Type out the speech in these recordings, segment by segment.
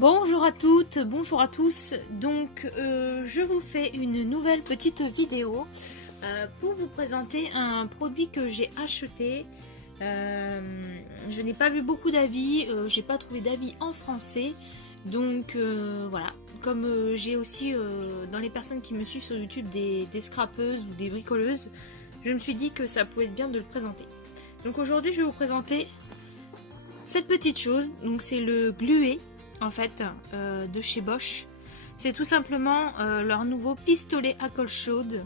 Bonjour à toutes, bonjour à tous. Donc je vous fais une nouvelle petite vidéo pour vous présenter un produit que j'ai acheté. Je n'ai pas vu beaucoup d'avis, j'ai pas trouvé d'avis en français. Donc voilà, comme j'ai aussi dans les personnes qui me suivent sur YouTube des scrapeuses ou des bricoleuses, je me suis dit que ça pouvait être bien de le présenter. Donc aujourd'hui je vais vous présenter cette petite chose. Donc c'est le Glué en fait de chez Bosch. C'est tout simplement leur nouveau pistolet à colle chaude.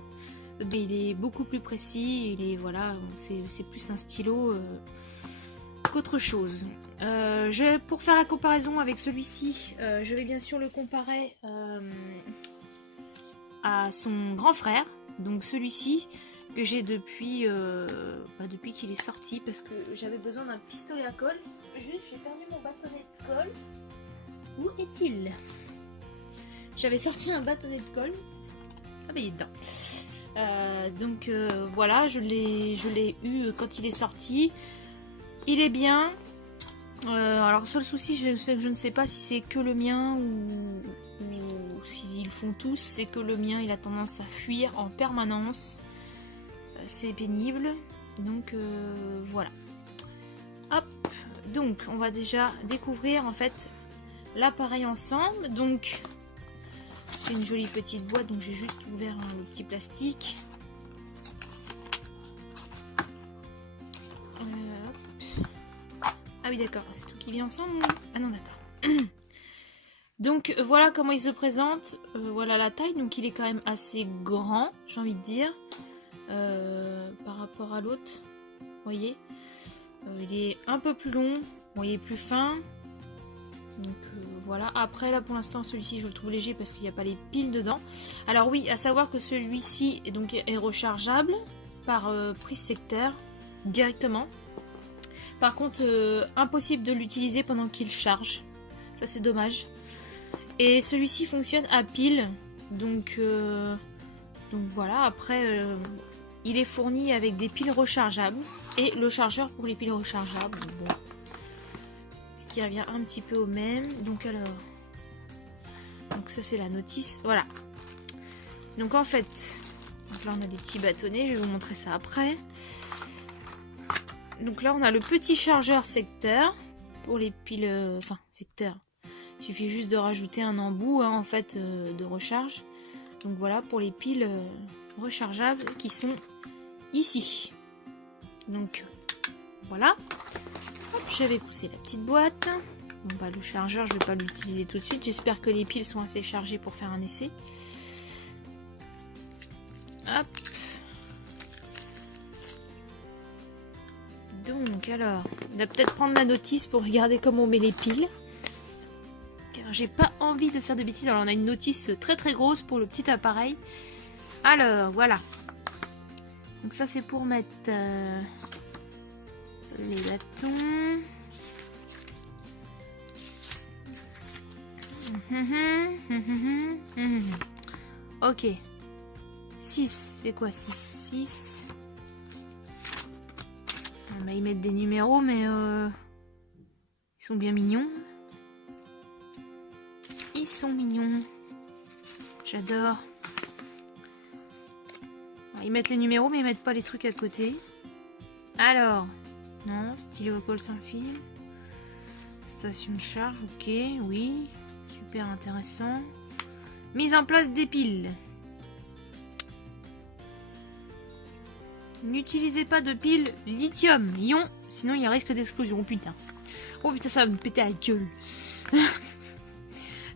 Il est beaucoup plus précis, il est voilà, c'est plus un stylo qu'autre chose. Pour faire la comparaison avec celui-ci, je vais bien sûr le comparer à son grand frère, donc celui-ci que j'ai depuis qu'il est sorti, parce que j'avais besoin d'un pistolet à colle. Juste, j'ai perdu mon bâtonnet de colle. Où est-il? J'avais sorti un bâtonnet de colle. Ah bah il est dedans. Donc voilà, je l'ai eu quand il est sorti. Il est bien. Alors seul souci, je ne sais pas si c'est que le mien ou s'ils font tous, c'est que le mien il a tendance à fuir en permanence. C'est pénible. Donc voilà. Hop. Donc on va déjà découvrir en fait l'appareil ensemble. Donc c'est une jolie petite boîte, donc j'ai juste ouvert le petit plastique. Ah oui d'accord, c'est tout qui vient ensemble. Ah non d'accord. Donc voilà comment il se présente. Voilà la taille, donc il est quand même assez grand, j'ai envie de dire, par rapport à l'autre. Vous voyez, il est un peu plus long, bon, il est plus fin. Donc voilà, après là pour l'instant celui-ci je le trouve léger parce qu'il n'y a pas les piles dedans. Alors oui, à savoir que celui-ci est rechargeable par prise secteur directement. Par contre impossible de l'utiliser pendant qu'il charge, ça c'est dommage. Et celui-ci fonctionne à pile, donc voilà. Après il est fourni avec des piles rechargeables et le chargeur pour les piles rechargeables. Bon, qui revient un petit peu au même. Donc alors, donc ça c'est la notice, voilà. Donc en fait, donc là on a des petits bâtonnets, je vais vous montrer ça après. Donc là on a le petit chargeur secteur pour les piles, enfin secteur, il suffit juste de rajouter un embout hein, en fait de recharge. Donc voilà pour les piles rechargeables qui sont ici. Donc voilà. J'avais poussé la petite boîte. Bon, bah, le chargeur, je ne vais pas l'utiliser tout de suite. J'espère que les piles sont assez chargées pour faire un essai. Hop. Donc alors, on va peut-être prendre la notice pour regarder comment on met les piles. Car j'ai pas envie de faire de bêtises. Alors on a une notice très très grosse pour le petit appareil. Alors voilà. Donc ça c'est pour mettre... les bâtons. Ok. 6, c'est quoi 6 On va y mettre des numéros, mais ils sont bien mignons. Ils sont mignons. J'adore. On va y mettre les numéros, mais ils mettent pas les trucs à côté. Alors... Non, stylo à colle sans fil. Station de charge, ok, oui. Super intéressant. Mise en place des piles. N'utilisez pas de piles lithium-ion, sinon il y a risque d'explosion. Oh putain. Oh putain, ça va me péter à la gueule.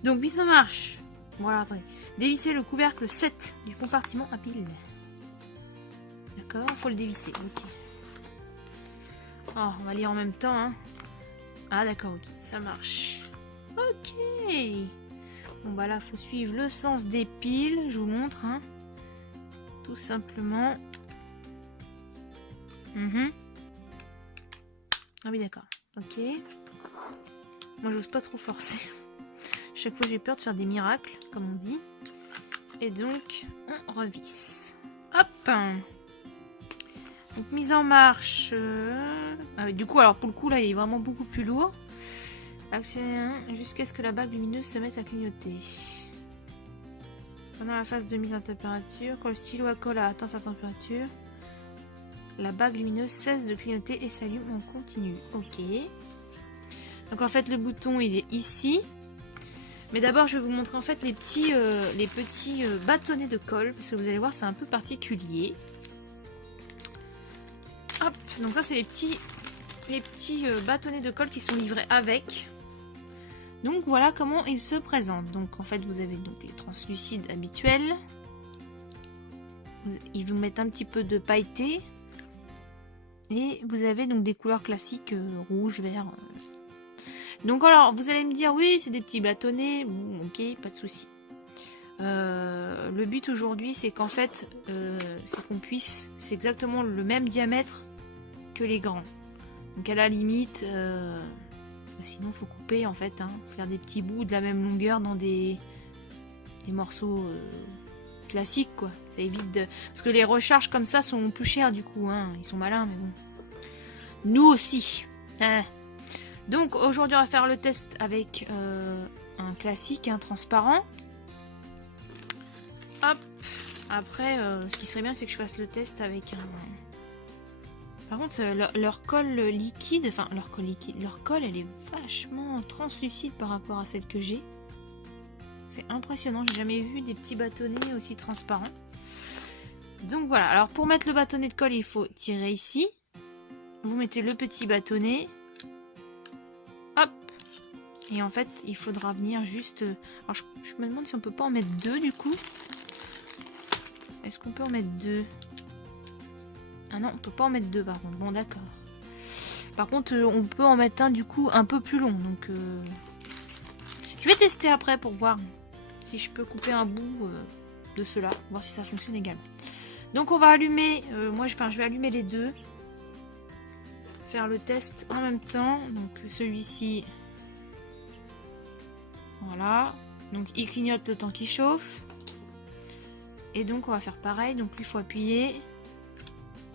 Donc, mise en marche. Voilà, attendez. Dévissez le couvercle 7 du compartiment à piles. D'accord, faut le dévisser, ok. Oh, on va lire en même temps. Hein. Ah d'accord, ok, ça marche. Ok. Bon bah là, faut suivre le sens des piles. Je vous montre. Hein. Tout simplement. Ah oui d'accord. Ok. Moi, j'ose pas trop forcer. Chaque fois, j'ai peur de faire des miracles, comme on dit. Et donc, on revisse. Hop. Donc mise en marche. Ah, du coup, alors pour le coup là, il est vraiment beaucoup plus lourd. Accélère jusqu'à ce que la bague lumineuse se mette à clignoter. Pendant la phase de mise en température, quand le stylo à colle a atteint sa température, la bague lumineuse cesse de clignoter et s'allume en continu. Ok. Donc en fait le bouton il est ici. Mais d'abord je vais vous montrer en fait les petits bâtonnets de colle. Parce que vous allez voir c'est un peu particulier. Hop, donc ça c'est les petits bâtonnets de colle qui sont livrés avec. Donc voilà comment ils se présentent. Donc en fait vous avez donc les translucides habituels. Ils vous mettent un petit peu de pailleté. Et vous avez donc des couleurs classiques rouge, vert. Donc alors vous allez me dire oui c'est des petits bâtonnets. Bon, ok, pas de souci. Le but aujourd'hui c'est qu'en fait c'est qu'on puisse, c'est exactement le même diamètre que les grands. Donc à la limite, sinon faut couper en fait, hein, faire des petits bouts de la même longueur dans des morceaux classiques quoi. Ça évite de... Parce que les recharges comme ça sont plus chères du coup, hein. Ils sont malins mais bon. Nous aussi. Hein. Donc aujourd'hui on va faire le test avec un classique, un transparent. Hop. Après, ce qui serait bien c'est que je fasse le test avec un... Par contre, leur colle liquide, enfin leur colle elle est vachement translucide par rapport à celle que j'ai. C'est impressionnant, j'ai jamais vu des petits bâtonnets aussi transparents. Donc voilà, alors pour mettre le bâtonnet de colle, il faut tirer ici. Vous mettez le petit bâtonnet. Hop. Et en fait, il faudra venir juste... Alors je me demande si on peut pas en mettre deux du coup. Est-ce qu'on peut en mettre deux ? Ah non, on peut pas en mettre deux par contre. Bon, d'accord. Par contre, on peut en mettre un du coup un peu plus long. Donc, je vais tester après pour voir si je peux couper un bout de cela. Voir si ça fonctionne également. Donc, on va allumer. Je vais allumer les deux. Faire le test en même temps. Donc, celui-ci. Voilà. Donc, il clignote le temps qu'il chauffe. Et donc, on va faire pareil. Donc, lui, il faut appuyer.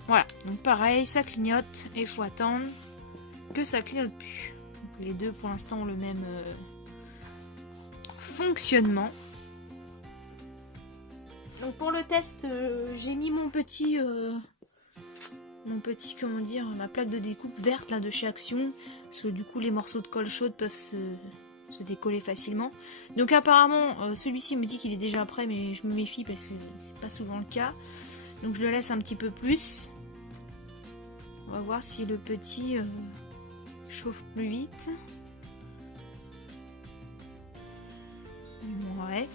Voilà, donc pareil, ça clignote et il faut attendre que ça clignote plus. Donc les deux pour l'instant ont le même fonctionnement. Donc pour le test, j'ai mis mon petit, comment dire, ma plaque de découpe verte là de chez Action. Parce que du coup les morceaux de colle chaude peuvent se décoller facilement. Donc apparemment celui-ci me dit qu'il est déjà prêt, mais je me méfie parce que c'est pas souvent le cas. Donc je le laisse un petit peu plus. On va voir si le petit chauffe plus vite. Ouais.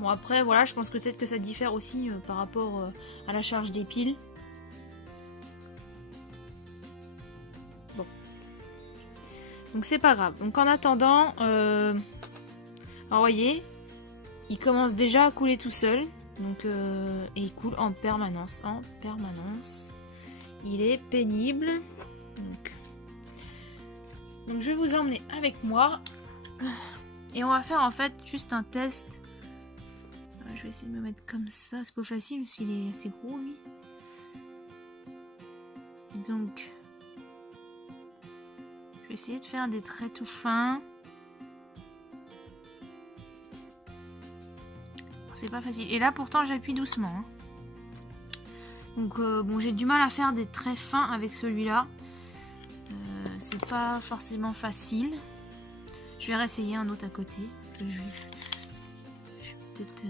Bon après voilà, je pense que peut-être que ça diffère aussi par rapport à la charge des piles. Bon. Donc c'est pas grave. Donc en attendant, alors vous voyez, il commence déjà à couler tout seul. Donc et il coule en permanence. Il est pénible. Donc je vais vous emmener avec moi. Et on va faire en fait juste un test. Je vais essayer de me mettre comme ça. C'est pas facile parce qu'il est assez gros lui. Donc je vais essayer de faire des traits tout fins. C'est pas facile. Et là pourtant j'appuie doucement. Hein. Donc bon, j'ai du mal à faire des traits fins avec celui-là. C'est pas forcément facile. Je vais réessayer un autre à côté. Je vais peut-être...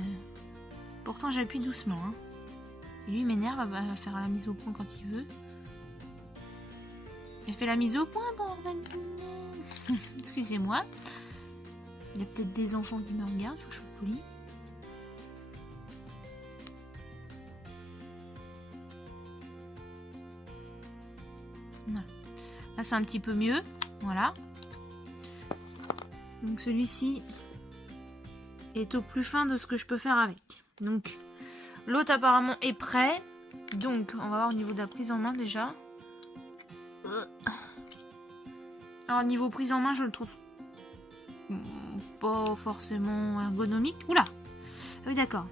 Pourtant j'appuie doucement. Hein. Et lui il m'énerve, va faire la mise au point quand il veut. Il fait la mise au point, bordel. Excusez-moi. Il y a peut-être des enfants qui me regardent, faut que je sois polie. Là c'est un petit peu mieux, voilà. Donc celui-ci est au plus fin de ce que je peux faire avec. Donc l'autre apparemment est prêt. Donc on va voir au niveau de la prise en main déjà. Alors niveau prise en main je le trouve pas forcément ergonomique. Oula, ah oui d'accord.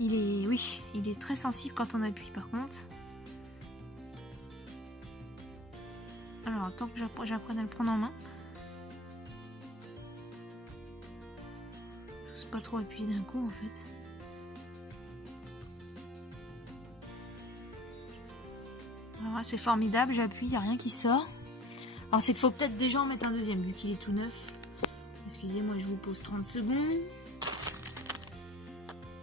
Il est très sensible quand on appuie par contre. Alors, tant que j'apprenne à le prendre en main. Je n'ose pas trop appuyer d'un coup en fait. Voilà, c'est formidable, j'appuie, il n'y a rien qui sort. Alors c'est qu'il faut peut-être déjà en mettre un deuxième vu qu'il est tout neuf. Excusez-moi, je vous pose 30 secondes.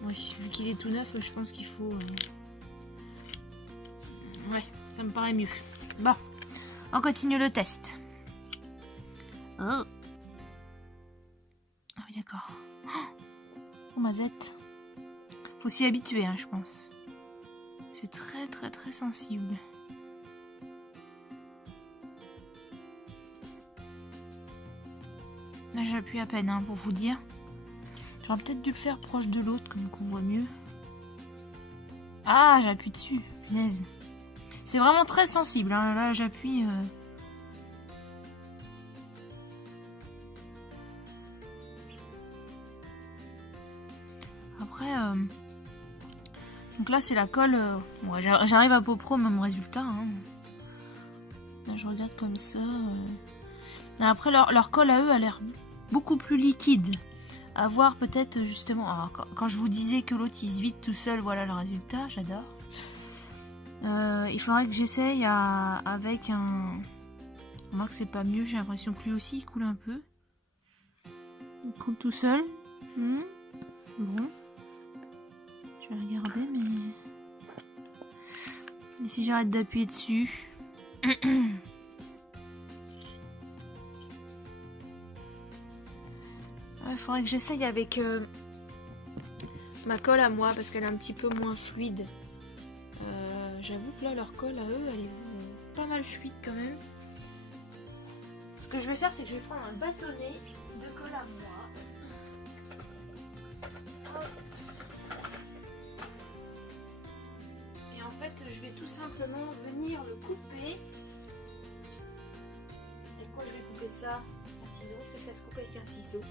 Oui, vu qu'il est tout neuf, je pense qu'il faut... Ouais, ça me paraît mieux. Bon, on continue le test. Oh, ah oui, d'accord. Oh, mazette. Faut s'y habituer, hein, je pense. C'est très très très sensible. Là, j'appuie à peine, hein, pour vous dire. J'aurais peut-être dû le faire proche de l'autre, comme qu'on voit mieux. Ah, j'appuie dessus, punaise. C'est vraiment très sensible, hein. Là, j'appuie... Après... Donc là, c'est la colle... Ouais, j'arrive à peu près au même résultat, hein. Là, je regarde comme ça... Après, leur colle à eux a l'air beaucoup plus liquide. À voir peut-être justement... Alors, quand je vous disais que l'autre il se vide tout seul, voilà le résultat, j'adore. Il faudrait que j'essaye avec un... Remarque, c'est pas mieux, j'ai l'impression que lui aussi il coule un peu. Il coule tout seul. Bon. Je vais regarder, mais... Et si j'arrête d'appuyer dessus... Il faudrait que j'essaye avec ma colle à moi parce qu'elle est un petit peu moins fluide. J'avoue que là, leur colle à eux, elle est pas mal fluide quand même. Ce que je vais faire, c'est que je vais prendre un bâtonnet de colle à moi. Et en fait, je vais tout simplement venir le couper. Et quoi, je vais couper ça? Un ciseau, est-ce que ça se coupe avec un ciseau?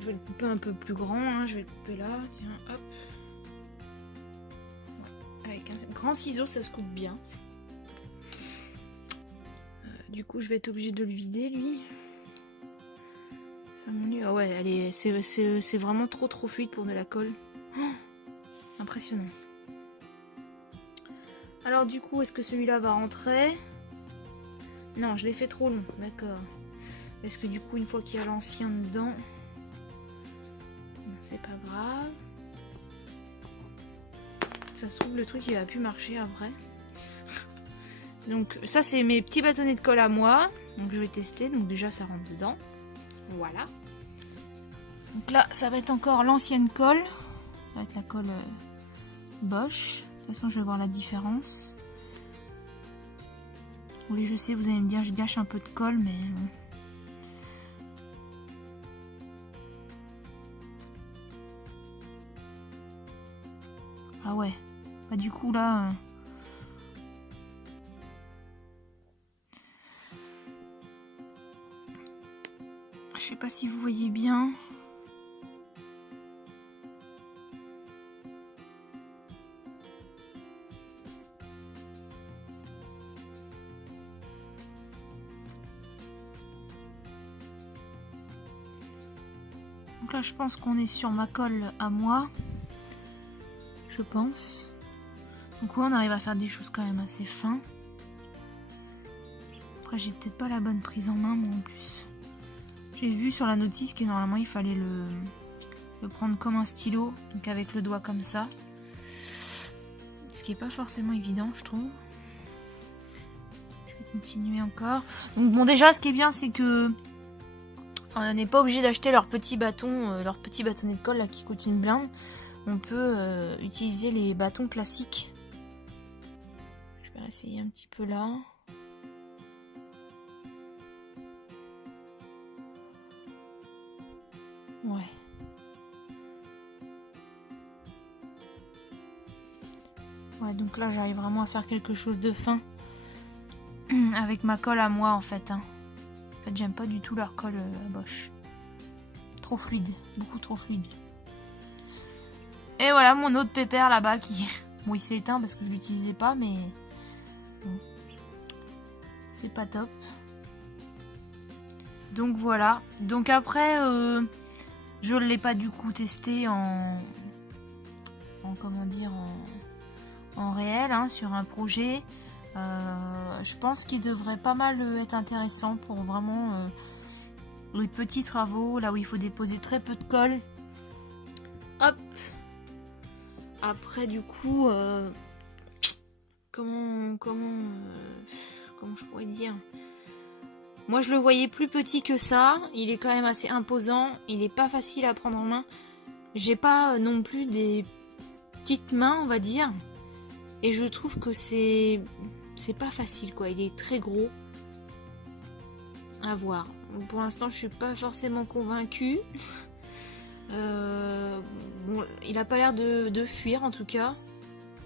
Je vais le couper un peu plus grand, hein. Je vais le couper là, tiens, hop. Avec un grand ciseau, ça se coupe bien. Du coup, je vais être obligée de le vider, lui. Ça m'ennuie. Ah ouais, c'est vraiment trop fluide pour de la colle. Oh, impressionnant. Alors du coup, est-ce que celui-là va rentrer? Non, je l'ai fait trop long, d'accord. Est-ce que du coup, une fois qu'il y a l'ancien dedans... C'est pas grave. Ça se trouve, le truc il va plus marcher après. Donc ça c'est mes petits bâtonnets de colle à moi. Donc je vais tester. Donc déjà ça rentre dedans. Voilà. Donc là ça va être encore l'ancienne colle. Ça va être la colle Bosch. De toute façon je vais voir la différence. Oui je sais, vous allez me dire je gâche un peu de colle mais... Ah ouais, bah du coup là... Je sais pas si vous voyez bien. Donc là je pense qu'on est sur ma colle à moi. Je pense. Donc là on arrive à faire des choses quand même assez fins. Après j'ai peut-être pas la bonne prise en main moi en plus. J'ai vu sur la notice que normalement il fallait le prendre comme un stylo, donc avec le doigt comme ça. Ce qui est pas forcément évident je trouve. Je vais continuer encore. Donc bon déjà ce qui est bien c'est que on n'est pas obligé d'acheter leur petit bâton, leur petit bâtonnet de colle là qui coûte une blinde. On peut utiliser les bâtons classiques. Je vais essayer un petit peu là. Ouais. Ouais, donc là j'arrive vraiment à faire quelque chose de fin. Avec ma colle à moi en fait. Hein. En fait j'aime pas du tout leur colle à Bosch. Trop fluide, beaucoup trop fluide. Et voilà mon autre pépère là-bas qui... Bon il s'est éteint parce que je l'utilisais pas mais... Bon. c'est pas top. Donc voilà. Donc après, je ne l'ai pas du coup testé en comment dire, en réel, hein, sur un projet. Je pense qu'il devrait pas mal être intéressant pour vraiment les petits travaux, là où il faut déposer très peu de colle. Hop. Après du coup, comment je pourrais dire, moi je le voyais plus petit que ça. Il est quand même assez imposant. Il est pas facile à prendre en main. J'ai pas non plus des petites mains, on va dire. Et je trouve que c'est pas facile, quoi. Il est très gros. À voir. Pour l'instant, je suis pas forcément convaincue. Bon, il a pas l'air de fuir, en tout cas.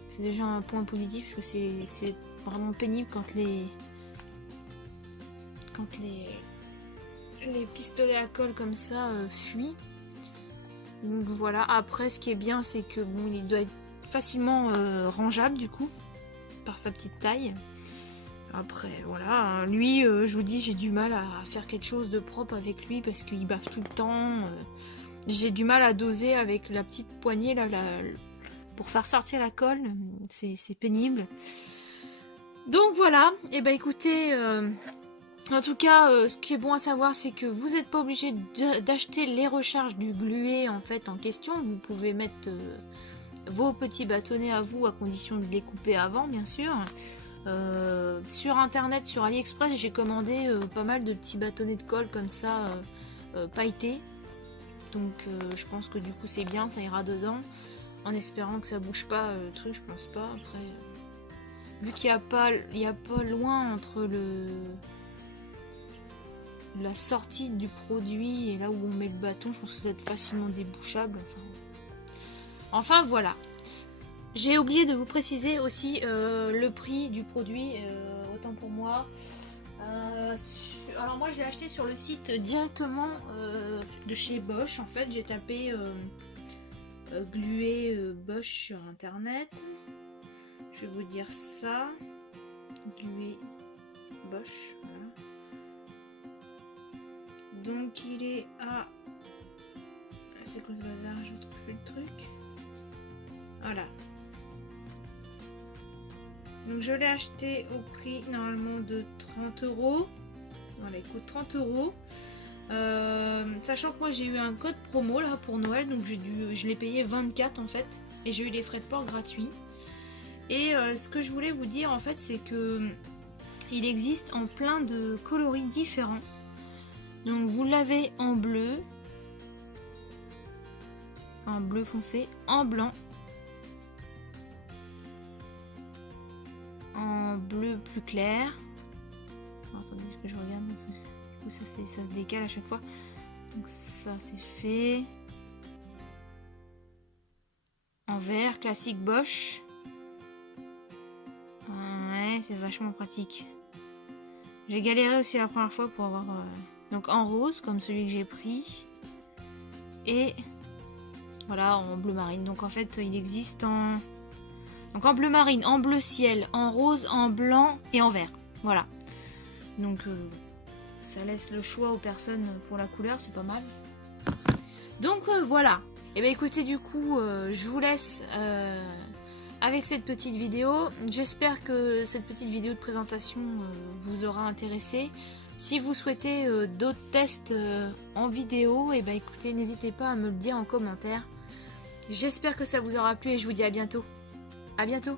C'est déjà un point positif, parce que c'est vraiment pénible quand les pistolets à colle comme ça fuient. Donc voilà. Après, ce qui est bien, c'est que bon, il doit être facilement rangeable, du coup, par sa petite taille. Après, voilà, lui, je vous dis, j'ai du mal à faire quelque chose de propre avec lui parce qu'il baffe tout le temps. J'ai du mal à doser avec la petite poignée, là, pour faire sortir la colle. C'est pénible. Donc voilà, et ben écoutez, en tout cas, ce qui est bon à savoir, c'est que vous n'êtes pas obligé d'acheter les recharges du glué, en fait, en question. Vous pouvez mettre vos petits bâtonnets à vous, à condition de les couper avant, bien sûr. Sur internet, sur AliExpress, j'ai commandé pas mal de petits bâtonnets de colle comme ça, pailletés. Donc je pense que du coup c'est bien, ça ira dedans. En espérant que ça bouge pas le truc, je pense pas. Après, vu qu'il n'y a pas loin entre la sortie du produit et là où on met le bâton, je pense que ça doit être facilement débouchable. Enfin voilà. J'ai oublié de vous préciser aussi le prix du produit, autant pour moi. Alors moi je l'ai acheté sur le site directement de chez Bosch. En fait j'ai tapé glué Bosch sur internet. Je vais vous dire ça. Glué Bosch. Voilà. Donc il est à... C'est quoi ce bazar? Je trouve plus le truc. Voilà. Donc je l'ai acheté au prix normalement de 30 €. Voilà, il coûte 30 €. Sachant que moi j'ai eu un code promo là pour Noël, donc je l'ai payé 24 en fait, et j'ai eu les frais de port gratuits. Et ce que je voulais vous dire en fait, c'est que il existe en plein de coloris différents. Donc vous l'avez en bleu foncé, en blanc, en bleu plus clair. Alors, attendez que je regarde, parce que du coup ça se décale à chaque fois. Donc ça c'est fait. En vert classique Bosch. Ouais, c'est vachement pratique. J'ai galéré aussi la première fois pour avoir donc en rose comme celui que j'ai pris, et voilà en bleu marine. Donc en fait il existe en bleu marine, en bleu ciel, en rose, en blanc et en vert. Voilà. Donc ça laisse le choix aux personnes pour la couleur, c'est pas mal. Donc voilà. Et bien écoutez, du coup je vous laisse avec cette petite vidéo. J'espère que cette petite vidéo de présentation vous aura intéressé. Si vous souhaitez d'autres tests en vidéo, et ben écoutez, n'hésitez pas à me le dire en commentaire. J'espère que ça vous aura plu et je vous dis à bientôt. À bientôt.